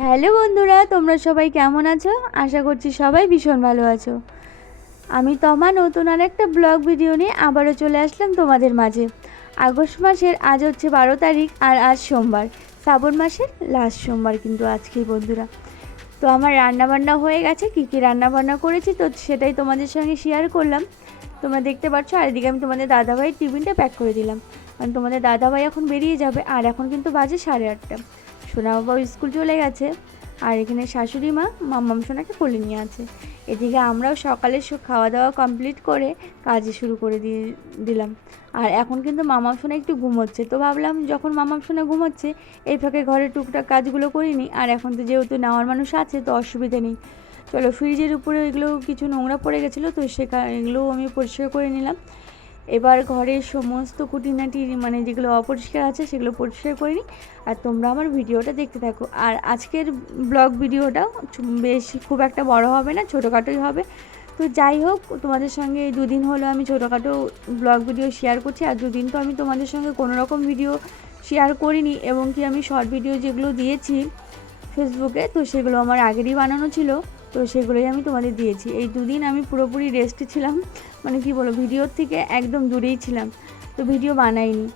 Hello বন্ধুরা, তোমরা সবাই কেমন আছো? আশা করছি সবাই ভীষণ ভালো আছো। আমি তমা নতুন আর একটা ব্লগ ভিডিও নিয়ে আবারও চলে আসলাম তোমাদের মাঝে। আগস্ট মাসের আজ হচ্ছে 12 তারিখ আর আজ সোমবার, শ্রাবণ মাসের লাস্ট সোমবার কিন্তু আজকেই বন্ধুরা। তো আমার রান্নাবান্না হয়ে গেছে, কী কী রান্নাবান্না করেছি তো সেটাই তোমাদের সঙ্গে শেয়ার করলাম। তোমরা দেখতে পাচ্ছ, আর এদিকে আমি তোমাদের দাদাভাইয়ের টিফিনটা প্যাক করে দিলাম, কারণ তোমাদের দাদাভাই এখন বেরিয়ে যাবে। আর এখন কিন্তু বাজে 8:30। সোনা বাবাও স্কুল চলে গেছে, আর এখানে শাশুড়ি মা মাম্মাম সোনাকে কোলে নিয়ে আছে। এদিকে আমরাও সকালে খাওয়া দাওয়া কমপ্লিট করে কাজে শুরু করে দিলাম। আর এখন কিন্তু মামাম সোনা একটু ঘুমোচ্ছে, তো ভাবলাম যখন মামাম সোনা ঘুমোচ্ছে এই ফাঁকে ঘরের টুকটাক কাজগুলো করিনি। আর এখন তো যেহেতু নেওয়ার মানুষ আছে তো অসুবিধা নেই। চলো, ফ্রিজের উপরে এগুলো কিছু নোংরা পড়ে গেছিলো, তো এগুলোও আমি পরিষ্কার করে নিলাম। এবার ঘরের সমস্ত খুঁটিনাটি মানে যেগুলো অপরিষ্কার আছে সেগুলো পরিষ্কার করে নিই, আর তোমরা আমার ভিডিওটা দেখতে থাকো। আর আজকের ব্লগ ভিডিওটা বেশি খুব একটা বড় হবে না, ছোটোখাটোই হবে। তো যাই হোক, তোমাদের সঙ্গে এই দুদিন হলো আমি ছোটোখাটো ব্লগ ভিডিও শেয়ার করছি, আর দুদিন তো আমি তোমাদের সঙ্গে কোনো রকম ভিডিও শেয়ার করিনি, এবং কি আমি শর্ট ভিডিও যেগুলো দিয়েছি ফেসবুকে তো সেগুলো আমার আগেরই বানানো ছিল, তো সেগুলোই আমি তোমাদের দিয়েছি। এই দুদিন আমি পুরোপুরি রেস্টে ছিলাম, মানে কি বলো, ভিডিওর থেকে একদম দূরেই ছিলাম, তো ভিডিও বানাইনি।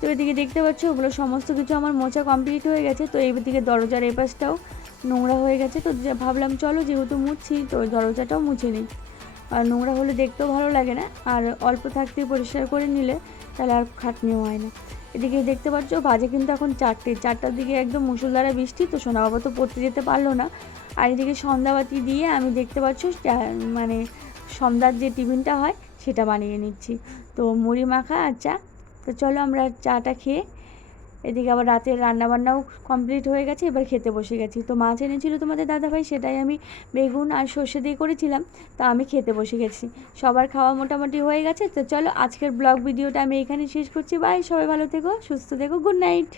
তো এদিকে দেখতে পাচ্ছ ওগুলো সমস্ত কিছু আমার মোছা কমপ্লিট হয়ে গেছে। তো এইদিকে দরজার এপাশটাও নোংরা হয়ে গেছে, তো ভাবলাম চলো যেহেতু মুছছি তো দরজাটাও মুছে নিই, আর নোংরা হলে দেখতেও ভালো লাগে না, আর অল্প থাকতেই পরিষ্কার করে নিলে তাহলে আর খাটনিও হয় না। এদিকে দেখতে পাচ্ছ বাজে কিন্তু এখন 4টার দিকে একদম মুষলধারে বৃষ্টি, তো সোনা বাবা তো পড়তে যেতে পারলো না। আর এদিকে সন্ধ্যাবাতি দিয়ে আমি দেখতে পাচ্ছ মানে সন্ধ্যার যে টিফিনটা হয় সেটা বানিয়ে নিচ্ছি, তো মুড়ি মাখা আর চা। তো চলো আমরা চাটা খেয়ে, এদিকে আবার রাতের রান্নাবান্নাও কমপ্লিট হয়ে গেছে, এবার খেতে বসে গেছি। তো মাছ এনেছিল তোমাদের দাদাভাই, সেটাই আমি বেগুন আর সর্ষে দিয়ে করেছিলাম, তা আমি খেতে বসে গেছি। সবার খাওয়া মোটামুটি হয়ে গেছে। তো চলো আজকের ব্লগ ভিডিওটা আমি এখানে শেষ করছি। বাই, সবাই ভালো থেকো, সুস্থ থেকো, গুড নাইট।